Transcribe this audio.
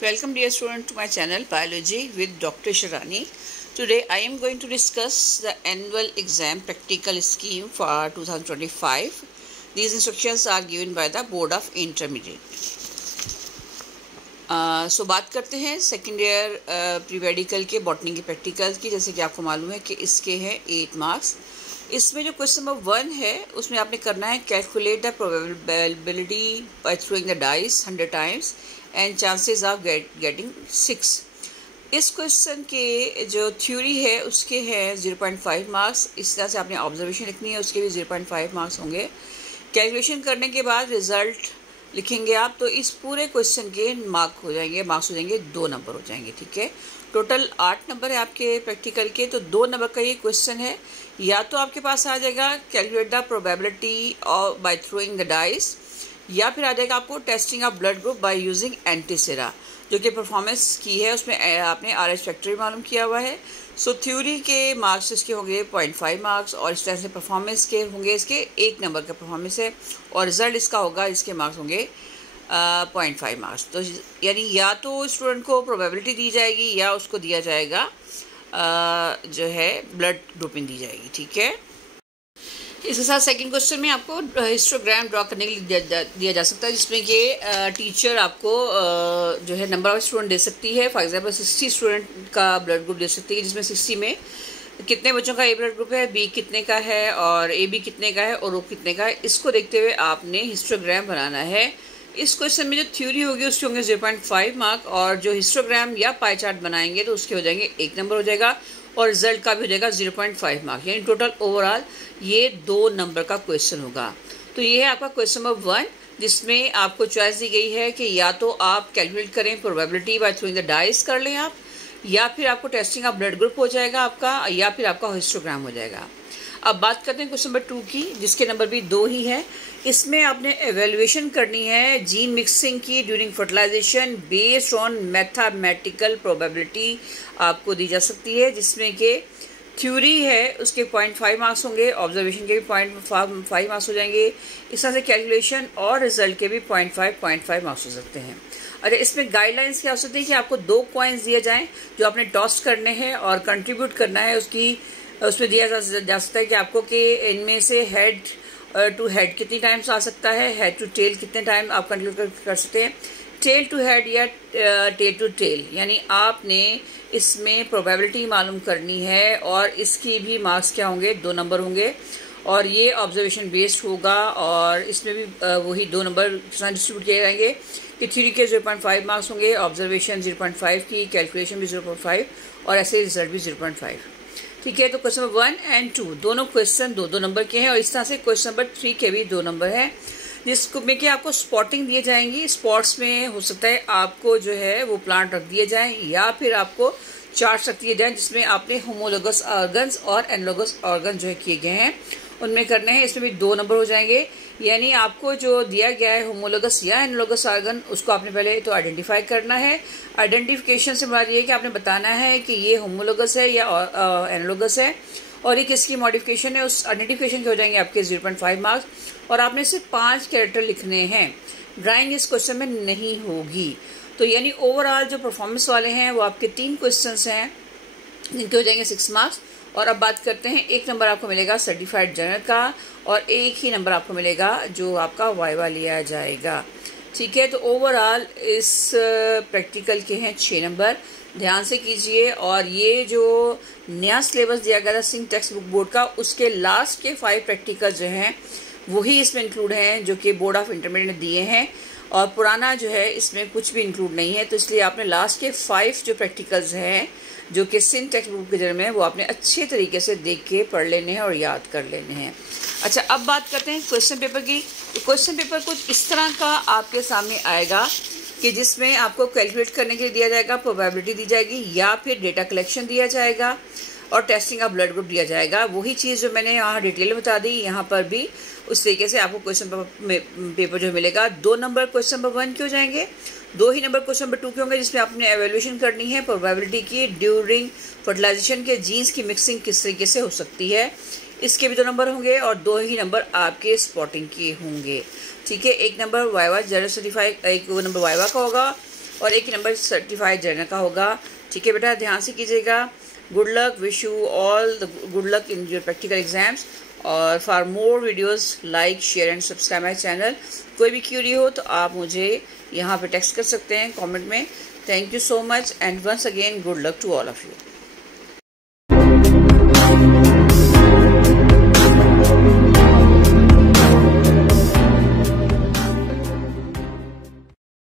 Welcome dear student to my channel Biology with Dr. Sharani. Today I am going to discuss the annual exam practical scheme for 2025. These instructions are given by the Board of Intermediate. So बात करते हैं second year pre medical के botany के practical की। जैसे कि आपको मालूम है कि इसके हैं 8 मार्क्स। इसमें जो क्वेश्चन नंबर 1 है उसमें आपने करना है calculate the probability by throwing the dice 100 times and chances of getting 6। इस क्वेश्चन के जो थ्योरी है उसके हैं 0.5 मार्क्स। इस तरह से आपने ऑब्जर्वेशन लिखनी है, उसके भी 0.5 मार्क्स होंगे। कैलकुलेशन करने के बाद रिजल्ट लिखेंगे आप, तो इस पूरे क्वेश्चन के मार्क्स हो जाएंगे 2 नंबर हो जाएंगे। ठीक है, टोटल 8 नंबर है आपके प्रैक्टिकल के, तो 2 नंबर का ये क्वेश्चन है। या तो आपके पास आ जाएगा calculate the probability of by throwing the dice, या फिर आ जाएगा आपको testing of blood group by using antisera, जो कि परफॉर्मेंस की है, उसमें आपने RH फैक्टर मालूम किया हुआ है। सो थ्योरी के मार्क्स इसके होंगे 0.5 मार्क्स, और इस तरह से परफॉर्मेंस के होंगे इसके 1 नंबर का परफॉर्मेंस है, और रिजल्ट इसका होगा, इसके मार्क्स होंगे 0.5 मार्क्स। तो यानी या तो स्टूडेंट को प्रोबेबिलिटी दी जाएगी या उसको दिया जाएगा जो है ब्लड ग्रुपिंग दी जाएगी। ठीक है, इसके साथ सेकंड क्वेश्चन में आपको हिस्टोग्राम ड्रॉ करने के लिए दिया जा सकता है, जिसमें कि टीचर आपको जो है नंबर ऑफ स्टूडेंट दे सकती है। फॉर एग्जांपल 60 स्टूडेंट का ब्लड ग्रुप दे सकती है, जिसमें 60 में कितने बच्चों का ए ब्लड ग्रुप है, बी कितने का है, और ए बी कितने का है, और ओ कितने का है। इसको देखते हुए आपने हिस्टोग्राम बनाना है। इस क्वेश्चन में जो थ्योरी होगी उसके होंगे 0.5 मार्क, और जो हिस्टोग्राम या पाई चार्ट बनाएंगे तो उसके हो जाएंगे 1 नंबर हो जाएगा, और रिजल्ट का भी हो जाएगा 0.5 मार्क। यानी टोटल ओवरऑल ये 2 नंबर का क्वेश्चन होगा। तो ये है आपका क्वेश्चन नंबर 1, जिसमें आपको चॉइस दी गई है कि या तो आप कैलकुलेट करें probability by throwing the dice कर लें आप, या फिर आपको टेस्टिंग ऑफ ब्लड ग्रुप हो जाएगा आपका, या फिर आपका हिस्टोग्राम हो जाएगा। अब बात करते हैं क्वेश्चन नंबर 2 की, जिसके नंबर भी 2 ही है। इसमें आपने एवेल्युएशन करनी है जीन मिक्सिंग की during fertilization based on mathematical probability आपको दी जा सकती है, जिसमें कि थ्योरी है उसके 0.5 मार्क्स होंगे, ऑब्जर्वेशन के भी 0.5 मार्क्स हो जाएंगे। इस तरह से कैलकुलेशन और रिजल्ट के भी 0.5 मार्क्स हो सकते हैं। अच्छा, इसमें गाइडलाइंस क्या हो सकती है कि आपको 2 कॉइन्स दिए जाएं जो आपने टॉस करने हैं और कंट्रीब्यूट करना है उसमें दिया जा सकता है कि आपको कि इनमें से हेड टू हेड कितनी टाइम्स आ सकता है, हेड टू टेल कितने टाइम आप कंट्रीब्यूट कर सकते हैं, टेल टू हेड या टेल टू टेल। यानी आपने इसमें प्रोबेबिलिटी मालूम करनी है, और इसकी भी मार्क्स क्या होंगे 2 नंबर होंगे, और ये ऑब्जर्वेशन बेस्ड होगा, और इसमें भी वही 2 नंबर डिस्ट्रीब्यूट किए जाएंगे कि थ्योरी के 0.5 मार्क्स होंगे, ऑब्जर्वेशन 0.5 की, कैलकुलेशन भी 0.5, और ऐसे रिजल्ट भी 0.5। ठीक है, तो क्वेश्चन नंबर 1 और 2 दोनों क्वेश्चन 2-2 नंबर के हैं, और इस तरह से क्वेश्चन नंबर 3 के भी 2 नंबर है, जिसमें कि आपको स्पॉटिंग दिए जाएंगी। स्पॉट्स में हो सकता है आपको जो है वो प्लांट रख दिए जाएं, या फिर आपको चार्ट रख दिए जाएं जिसमें आपने होमोलोगस ऑर्गन्स और एनालोगस ऑर्गन जो है किए गए हैं उनमें करने हैं। इसमें भी 2 नंबर हो जाएंगे। यानी आपको जो दिया गया है होमोलोगस या एनालोगस ऑर्गन, उसको आपने पहले तो आइडेंटिफाई करना है। आइडेंटिफिकेशन से मुराद ये है कि आपने बताना है कि ये होमोलोगस है या एनालोगस है, और ये किसकी मॉडिफिकेशन है, उस आइडेंटिफिकेशन के हो जाएंगे आपके 0.5 मार्क्स। और आपने सिर्फ 5 कैरेक्टर लिखने हैं, ड्राइंग इस क्वेश्चन में नहीं होगी। तो यानी ओवरऑल जो परफॉर्मेंस वाले हैं वो आपके 3 क्वेश्चंस हैं, जिनके हो जाएंगे 6 मार्क्स। और अब बात करते हैं, 1 नंबर आपको मिलेगा सर्टिफाइड जर्नल का, और 1 ही नंबर आपको मिलेगा जो आपका वाइवा लिया जाएगा। ठीक है, तो ओवरऑल इस प्रैक्टिकल के हैं 6 नंबर, ध्यान से कीजिए। और ये जो नया सिलेबस दिया गया था सिंह टेक्स्ट बुक बोर्ड का, उसके लास्ट के 5 प्रैक्टिकल जो हैं वही इसमें इंक्लूड हैं, जो कि बोर्ड ऑफ इंटरमीडिएट ने दिए हैं, और पुराना जो है इसमें कुछ भी इंक्लूड नहीं है। तो इसलिए आपने लास्ट के 5 जो प्रैक्टिकल्स हैं जो कि सिंह टेक्स्ट बुक के जरिए में, वो आपने अच्छे तरीके से देख के पढ़ लेने हैं और याद कर लेने हैं। अच्छा, अब बात करते हैं क्वेश्चन पेपर की। तो क्वेश्चन पेपर कुछ इस तरह का आपके सामने आएगा कि जिसमें आपको कैलकुलेट करने के लिए दिया जाएगा, प्रोबेबिलिटी दी जाएगी, या फिर डेटा कलेक्शन दिया जाएगा, और टेस्टिंग ऑफ ब्लड ग्रुप दिया जाएगा। वही चीज़ जो मैंने यहाँ डिटेल में बता दी, यहाँ पर भी उस तरीके से आपको क्वेश्चन पेपर जो मिलेगा। 2 नंबर क्वेश्चन नंबर 1 के हो जाएंगे, 2 ही नंबर क्वेश्चन नंबर 2 के होंगे, जिसमें आपने एवेल्यूएशन करनी है प्रोबेबिलिटी की ड्यूरिंग फर्टिलाइजेशन के जीन्स की मिक्सिंग किस तरीके से हो सकती है। इसके भी 2 नंबर होंगे और 2 ही नंबर आपके स्पॉटिंग के होंगे। ठीक है, 1 number viva general certified, 1 number viva का होगा और 1 नंबर सर्टिफाइड जनरल का होगा। ठीक है बेटा, ध्यान से कीजिएगा। Good luck, wish you all the good luck in your practical exams. और for more videos like share and subscribe my channel. कोई भी क्यूरी हो तो आप मुझे यहाँ पे टेक्स्ट कर सकते हैं कमेंट में। Thank you so much and once again good luck to all of you.